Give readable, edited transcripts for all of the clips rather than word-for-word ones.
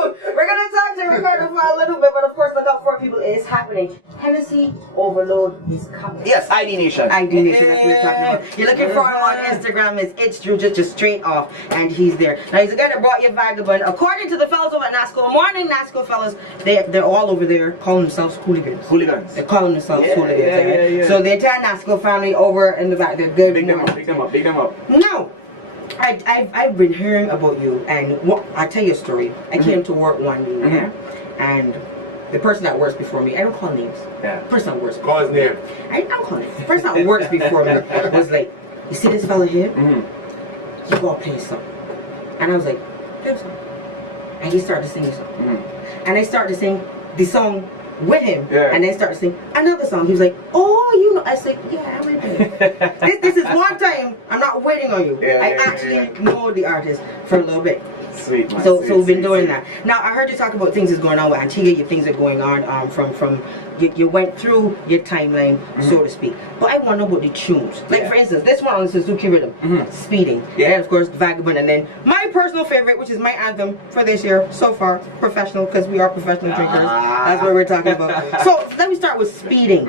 We're going to talk to Ricardo for a little bit, but of course, look out for people. It is happening. Hennessy Overload is coming. Yes, ID Nation. ID Nation, that's what we're talking about. You're looking for him on Instagram. It's Drue, just straight off, and he's there. Now, he's the guy that brought you Vagabond. According to the fellas over at NASCO, morning NASCO fellas, they're all over there calling themselves hooligans. Hooligans. They're calling themselves hooligans. Yeah. So the entire NASCO family over in the back, they're good. Big them up. Now, I've been hearing about you, and I'll tell you a story. I came to work one day, and the person that works before me, I don't call names. Yeah. The person that works before Call his name. I don't call names. The person that works before me was like, you see this fella here? You gotta play a song. And I was like, play a song. And he started to sing a song. And I started to sing the song with him, and then started to sing another song. He was like, oh, you know. I said, yeah, I'm right there. this is one time I'm not waiting on you. I actually know the artist for a little bit. Sweet, man. So we've been doing that. Now, I heard you talk about things that's going on with Antigua, your things that are going on from you went through your timeline, so to speak. But I want to know about the tunes. Like, for instance, this one on the Suzuki Rhythm, Speeding. Yeah. And, of course, Vagabond. And then my personal favorite, which is my anthem for this year so far, Professional, because we are professional drinkers. That's what we're talking about. So let me start with Speeding.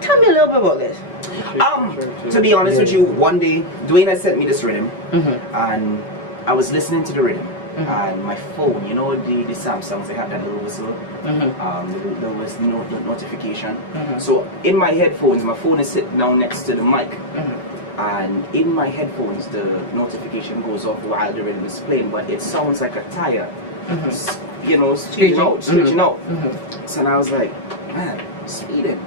Tell me a little bit about this. To be honest with you, one day, Dwayne had sent me this rhythm, and I was listening to the rhythm. And my phone, you know, the Samsungs, they have that little whistle, the notification. So in my headphones, my phone is sitting down next to the mic, and in my headphones, the notification goes off while the rhythm is playing, but it sounds like a tire, you know, screeching out. So I was like, man, Speeding,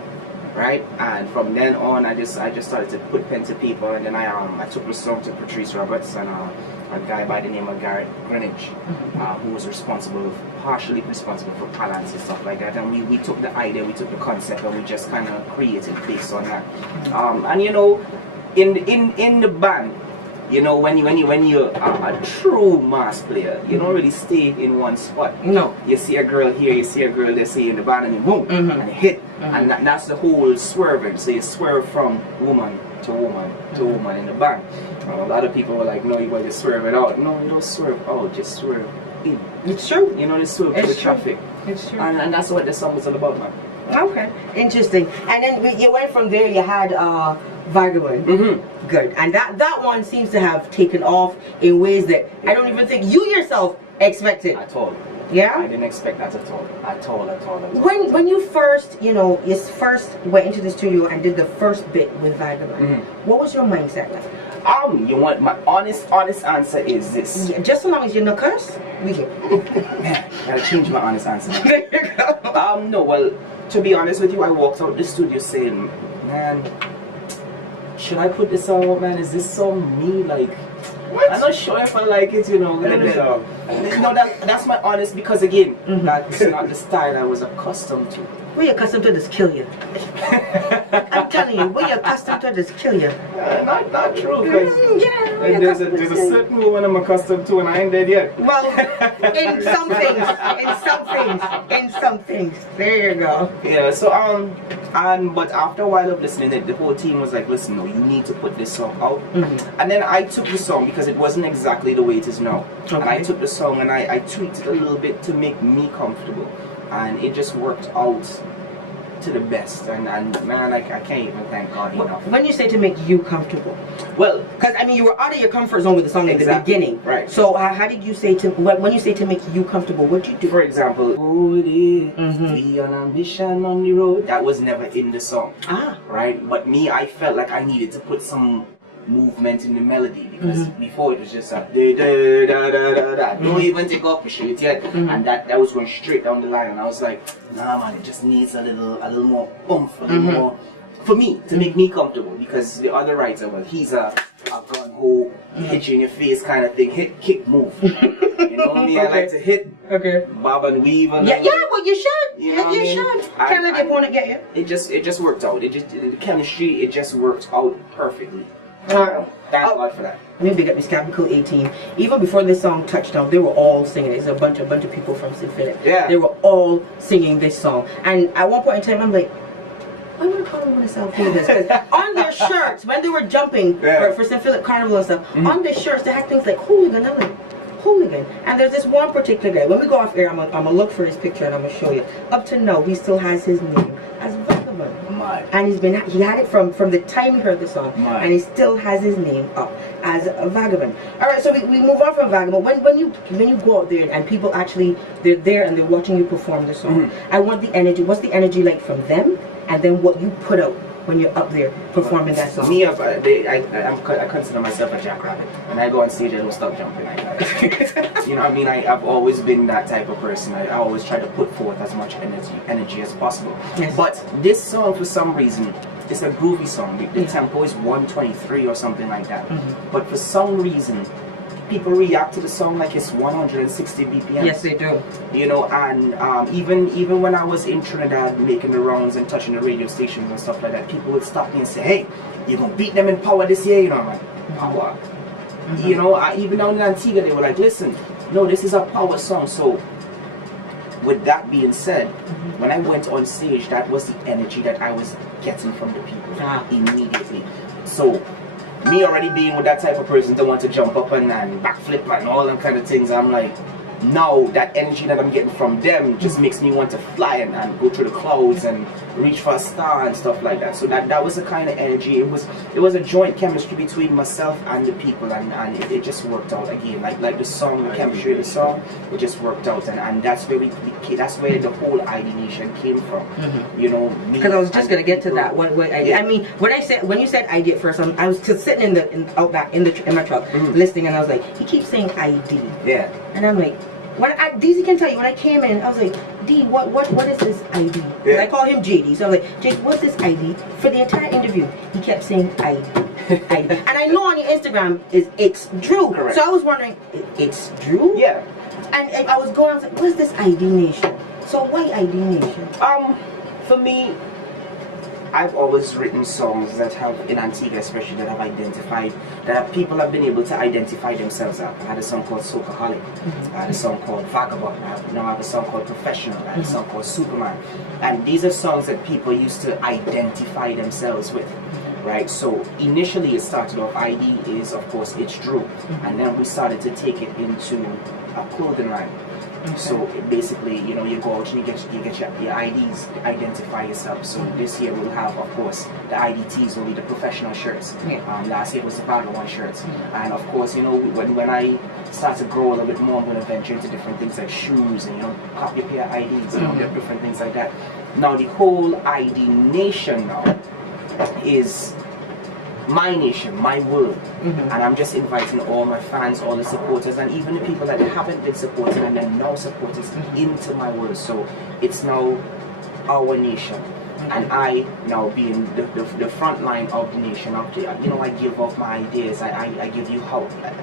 right? And from then on, I just started to put pen to paper, and then I took the song to Patrice Roberts and a guy by the name of Garrett Greenwich, who was partially responsible for balance and stuff like that. And we took the idea, we took the concept, and we just kind of created based on that. And you know, in the band, you know, when you're a true mass player, you don't really stay in one spot. No. You see a girl here, you see a girl there, say in the band, and you boom, and you hit. And that's the whole swerving. So you swerve from woman to woman to woman in the band. A lot of people were like, no, you gotta swerve it out. No, you don't swerve out, just swerve in. It's true. You know, just swerve through the traffic. It's true. And that's what the song was all about, man. Okay, interesting. And then you went from there, you had Vagabond. Good. And that one seems to have taken off in ways that I don't even think you yourself expected. At all. Yeah? I didn't expect that at all. At all. When you first, you know, went into the studio and did the first bit with Vagabond, what was your mindset like? You want my honest answer is this. Yeah, just so long as you're not cursed, we can. Man, gotta change my honest answer. There you go. No, well, to be honest with you, I walked out the studio saying, man, should I put this song out, man? Is this song me? Like, what? I'm not sure if I like it, you know. No, that's my honest, because again, that's not the style I was accustomed to. When you're accustomed to this, kill you. I'm telling you, when you're accustomed to this, kill you. Not true, because there's a certain woman I'm accustomed to, and I ain't dead yet. Well, in some things. There you go. Yeah. So but after a while of listening, the whole team was like, listen, no, you need to put this song out. And then I took the song because it wasn't exactly the way it is now. Okay. And I took the song and I tweaked it a little bit to make me comfortable. And it just worked out to the best, and man, I can't even thank God enough. When you say to make you comfortable, well, because I mean you were out of your comfort zone with the song in the beginning, right? So how did you say to when you say to make you comfortable? What do you do? For example, oh it is be an ambition on the road. That was never in the song, right? But me, I felt like I needed to put some movement in the melody, because before it was just a da da da da da. Don't even take off the shit yet, and that was going straight down the line. And I was like, nah, man, it just needs a little more oomph, a little more for me to make me comfortable. Because the other writer, well, he's a gun ho, hit you in your face kind of thing, hit, kick, move. You know what I mean? I like to hit, bob and weave, and well, you should. You know you should. Can't let the opponent get you. It just worked out. The chemistry, it just worked out perfectly. Thank God for that. Let me big up this Capital 18. Even before this song touched down, they were all singing. There's a bunch of people from St. Philip. Yeah. They were all singing this song. And at one point in time, I'm like, why would I call them South Philip? Because on their shirts, when they were jumping for St. Philip Carnival and stuff, on their shirts they had things like hooligan. I'm like, hooligan. And there's this one particular guy. When we go off air, I'm gonna look for his picture and I'm gonna show you. Up to now, he still has his name as Vagabond. And he had it from the time he heard the song, and he still has his name up as a Vagabond. All right, so we move on from Vagabond. When you go out there and people actually they're there and they're watching you perform the song, I want the energy. What's the energy like from them, and then what you put out when you're up there performing that song? Me, I consider myself a jackrabbit. When I go on stage, I don't stop jumping. You know what I mean? I've always been that type of person. I always try to put forth as much energy as possible. Yes. But this song, for some reason, it's a groovy song. The tempo is 123 or something like that. But for some reason, people react to the song like it's 160 BPM. Yes, they do. You know, and even when I was in Trinidad making the rounds and touching the radio stations and stuff like that, people would stop me and say, "Hey, you're gonna beat them in power this year," you know. I'm like, power. You know, even down in Antigua, they were like, "Listen, no, this is a power song." So, with that being said, when I went on stage, that was the energy that I was getting from the people immediately. So, me already being with that type of person to want to jump up and backflip and all them kind of things, I'm like, now that energy that I'm getting from them just makes me want to fly and go through the clouds and reach for a star and stuff like that. So that was the kind of energy. It was a joint chemistry between myself and the people, and it just worked out again. Like the song, the chemistry of the song, it just worked out, and that's where that's where the whole ID Nation came from. You know, because I was just gonna get to that. What idea? I mean, when you said ID at first, I was just sitting out back in my truck listening, and I was like, he keeps saying ID. Yeah. And I'm like, DZ can tell you, when I came in, I was like, D, what is this ID? Yeah. I call him JD, so I was like, JD, what's this ID? For the entire interview, he kept saying ID. ID. And I know on your Instagram it's Drue. Correct. So I was wondering, it's Drue? Yeah. And I was like, what's this ID Nation? So why ID Nation? For me, I've always written songs that have, in Antigua especially, that have identified, that people have been able to identify themselves at. I had a song called Soca. I had a song called Vagabond. I have a song called Professional. I had a song called Superman. And these are songs that people used to identify themselves with. Right? So initially it started off, ID is, of course, it's Drue. And then we started to take it into a clothing line. So basically, you know, you go out and you get your IDs to identify yourself. So this year we'll have, of course, the IDTs, will be the professional shirts. Last year was the Vagabond shirts. And of course, you know, when I start to grow a little bit more, I'm going to venture into different things like shoes and, you know, copy a pair of IDs and different things like that. Now the whole ID Nation now is my nation, my world, and I'm just inviting all my fans, all the supporters, and even the people that haven't been supporting and are now supporters into my world. So it's now our nation, and I now being the front line of the nation. You know, I give off my ideas. I give you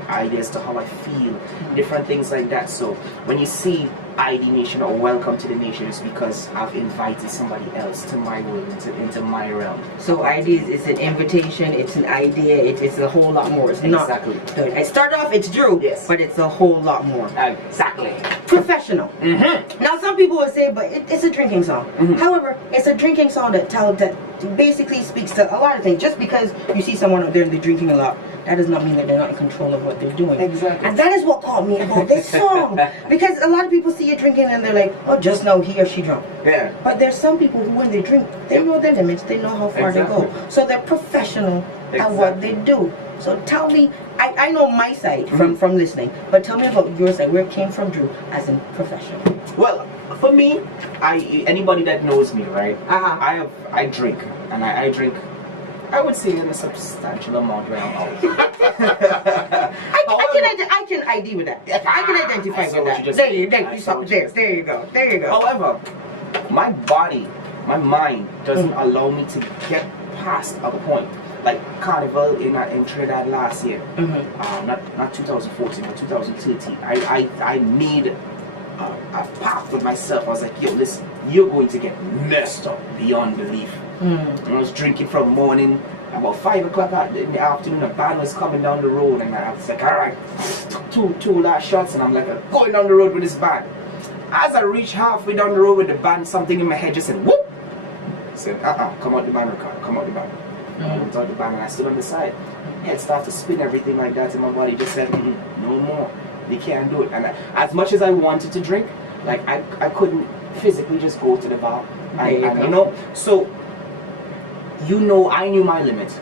ideas to how I feel, different things like that. So when you see ID Nation or Welcome to the Nation, it's because I've invited somebody else to my world, into my realm. So ID is an invitation, it's an idea, it's a whole lot more. It's not exactly. It started off, it's Drue, yes, but it's a whole lot more. Exactly. Professional. Now some people would say, but it's a drinking song. However, it's a drinking song that basically speaks to a lot of things. Just because you see someone out there and they're drinking a lot, that does not mean that they're not in control of what they're doing. Exactly. And that is what caught me about this song. Because a lot of people see you drinking and they're like, oh, just now he or she drunk. Yeah. But there's some people who, when they drink, they know their limits, they know how far they go. So they're professional at what they do. So tell me, I know my side from listening, but tell me about your side, where it came from, Drue, as a professional. Well, for me, anybody that knows me, right? I drink, and I drink, I would say, in a substantial amount when I'm out. I can ID with that. I can identify with that. There you go. However, my body, my mind doesn't allow me to get past a point. Like Carnival in Trinidad last year, not 2014 but 2013. I made a pact with myself. I was like, yo, listen, you're going to get messed up beyond belief. And I was drinking from morning, about 5 o'clock in the afternoon. A band was coming down the road, and I was like, all right, took two last shots, and I'm like, going down the road with this band. As I reached halfway down the road with the band, something in my head just said, whoop. I said, come out the band, Ricardo, come out the band. I went out the band and I stood on the side. Head started to spin, everything like that, and my body just said, no more. They can't do it. And as much as I wanted to drink, like I couldn't physically just go to the bar. And you know, so I knew my limit.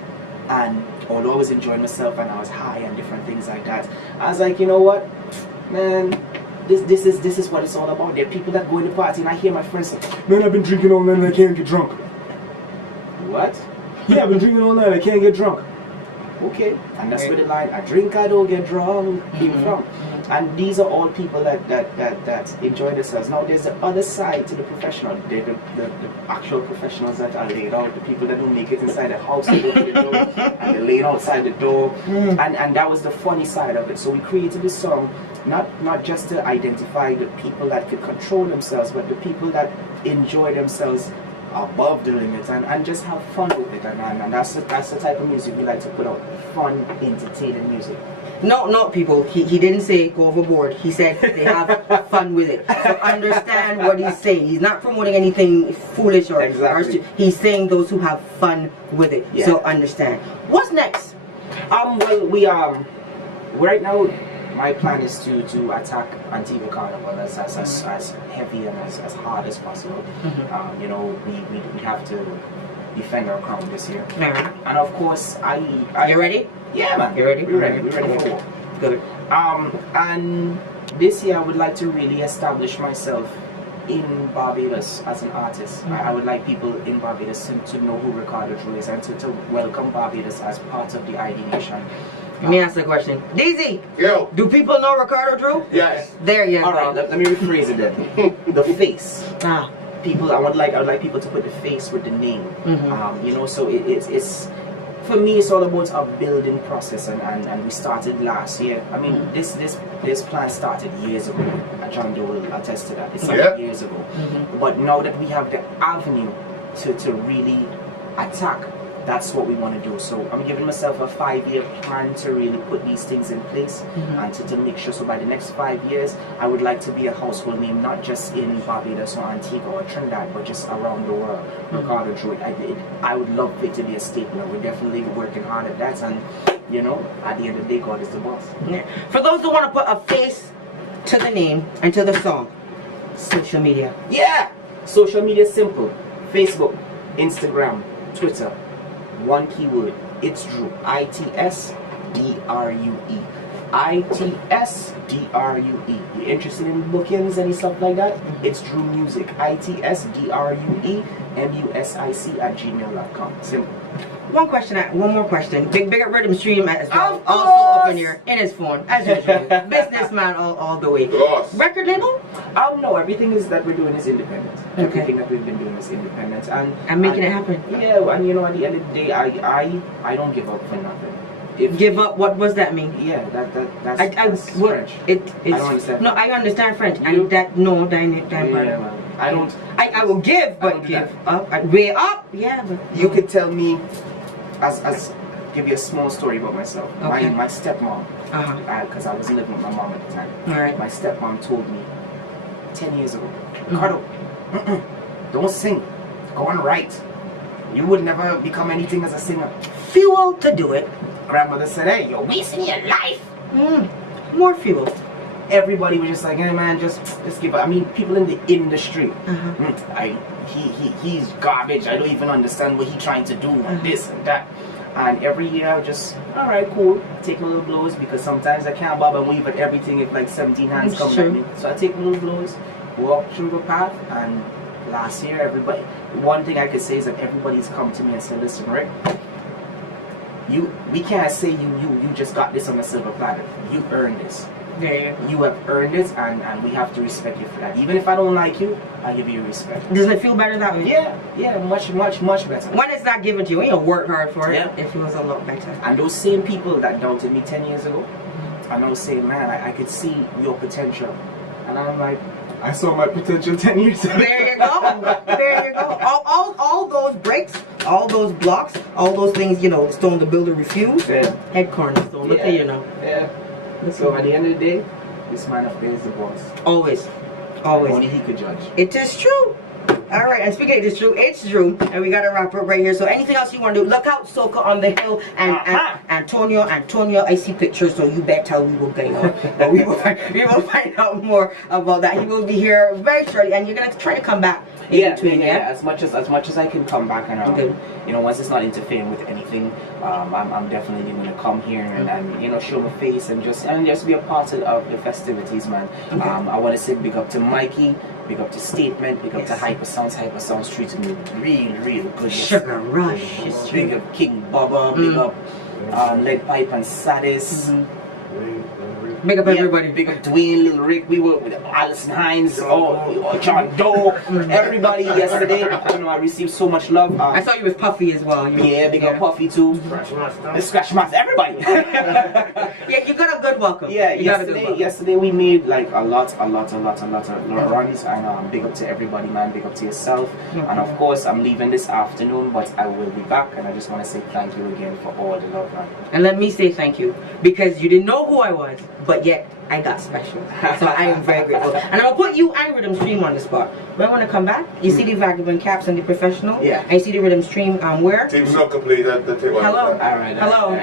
And although I was enjoying myself and I was high and different things like that, I was like, you know what, man, this is what it's all about. There are people that go in the party and I hear my friends say, man, I've been drinking all night and I can't get drunk. What? Yeah, I've been drinking all night, I can't get drunk. Okay, and that's where the line, I drink, I don't get drunk, came from. And these are all people that enjoy themselves. Now there's the other side to the professional. They're the actual professionals that are laid out, the people that don't make it inside the house, they go to the door, and they're laying outside the door. And that was the funny side of it. So we created this song, not just to identify the people that could control themselves, but the people that enjoy themselves above the limit and just have fun with it. And that's the type of music we like to put out. Fun, entertaining music. No, people. He didn't say go overboard. He said they have fun with it. So understand what he's saying. He's not promoting anything foolish or he's saying those who have fun with it. Yeah. So understand. What's next? Well, we right now my plan is to attack Antigua Carnival as heavy and as hard as possible. You know, we have to defend our crown this year. And of course, you ready? Yeah, man. You ready? We're ready for war. Good. And this year I would like to really establish myself in Barbados as an artist. I would like people in Barbados to know who Ricardo Drue is and to welcome Barbados as part of the ID Nation. Let me ask the question. DZ! Yo! Do people know Ricardo Drue? Yes. There you go. Alright, let me rephrase it then. The face. People, I would like people to put the face with the name. You know, so it's for me, it's all about a building process, and we started last year. I mean, this plan started years ago. John Doe will attest to that. It started years ago. But now that we have the avenue to really attack, that's what we want to do. So I'm giving myself a 5-year plan to really put these things in place and to make sure. So by the next 5 years, I would like to be a household name, not just in Barbados or Antigua or Trinidad, but just around the world. Ricardo Drue, I would love it to be a staple, and we're definitely working hard at that. And you know, at the end of the day, God is the boss. For those who want to put a face to the name and to the song, social media. Yeah, social media is simple: Facebook, Instagram, Twitter. One keyword, it's Drue. I-T-S-D-R-U-E. I-T-S-D-R-U-E. You're interested in bookings, any stuff like that? It's Drue Music. I-T-S-D-R-U-E-M-U-S-I-C@gmail.com. Simple. One more question. Big up Rhythm Stream as well. Also up in here in his phone, as usual. Businessman all the way. Record label? No, everything that we're doing is independent. Everything that we've been doing is independent, and making it happen. Yeah, and you know, at the end of the day, I don't give up for nothing. Give up? What does that mean? Yeah, that's French. I don't understand. No, I understand French. And that no, I don't. I will give, but give up. Way up. Yeah, but you could tell me. As give you a small story about myself. Okay. My stepmom, because I was living with my mom at the time. Alright. My stepmom told me 10 years ago, Ricardo, don't sing, go and write. You would never become anything as a singer. Fuel to do it. Grandmother said, hey, you're wasting your life. More fuel. Everybody was just like, hey man, just give up. I mean, people in the industry. He's garbage. I don't even understand what he's trying to do and this and that. And every year I just, alright, cool. Take my little blows because sometimes I can't bob and weave at everything if like 17 hands come at me. So I take my little blows, walk through the path, and last year everybody, one thing I could say is that everybody's come to me and said, listen, Rick, we can't say you just got this on a silver platter. You earned this. You have earned it, and we have to respect you for that. Even if I don't like you, I give you respect. Does it feel better that way? Yeah, much better. When it's not given to you, when you work hard for it, it feels a lot better. And those same people that doubted me 10 years ago, are now saying, man, I could see your potential. And I'm like, I saw my potential 10 years ago. There you go. There you go. All those breaks, all those blocks, all those things, you know, Stone the Builder refused. Head cornerstone. Look at you now. So at the end of the day, this man up there is the boss. Always. Only he could judge. It is true. All right, and speaking of it's Drue, and we got to wrap up right here. So anything else you want to do? Look out, Soca on the Hill, and Antonio, I see pictures, so you bet how we will get on. But we will find out more about that. He will be here very shortly, and you're gonna try to come back. Yeah. As much as I can come back, and once it's not interfering with anything, I'm definitely gonna come here and show my face and just be a part of the festivities, man. I want to say big up to Mikey, big up to Statement, big up to Hyper Sounds treating me real good. Sugar Rush. Big up King Bubba, big up Lead Pipe and Sadis. Big up everybody. Big up Dwayne, Lil Rick. We were with Alison Hines, John Doe, everybody yesterday. I received so much love. I saw you with Puffy as well. Big up Puffy too. Scratch Master, everybody. Yeah, you got a good welcome. Yeah, yesterday we made like a lot of runs, and big up to everybody, man. Big up to yourself. And of course, I'm leaving this afternoon, but I will be back, and I just want to say thank you again for all the love, man. And let me say thank you, because you didn't know who I was, but yet I got special. So I am very grateful. And I'm gonna put you and Rhythm Stream on the spot. When I want to come back, you see the Vagabond caps and the professional. Yeah. And you see the Rhythm Stream where? Team Soca played at the table. Hello. Hello.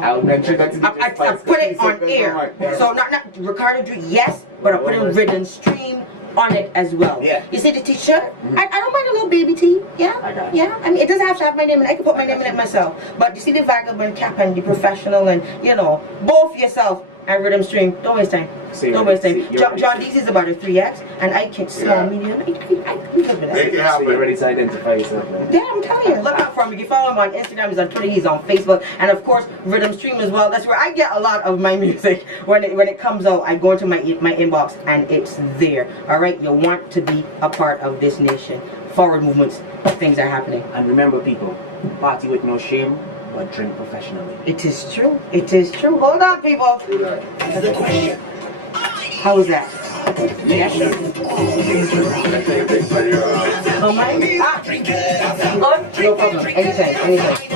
I'll mention that. I put it on air. So not Ricardo Drue, yes, but I put in Rhythm Stream on it as well. Yeah. You see the t-shirt? I don't mind a little baby tee. Yeah. I got yeah. I mean, it doesn't have to have my name in it. I can put my name in it myself. But you see the Vagabond cap and the professional, and both yourself and Rhythm Stream. Don't waste time. Don't waste time. John, this is about a 3X, and I can small, medium. I live with that. Make it happen. So you're ready to identify yourself, man. Yeah, I'm telling you. Look out for him. You can follow him on Instagram. He's on Twitter. He's on Facebook, and of course Rhythm Stream as well. That's where I get a lot of my music. When it comes out, I go into my inbox and it's there. All right, you want to be a part of this nation. Forward movements, things are happening. And remember, people, party with no shame, but drink professionally. It is true. It is true. Hold on, people. How was that? Yes. Oh my. No problem. Anytime.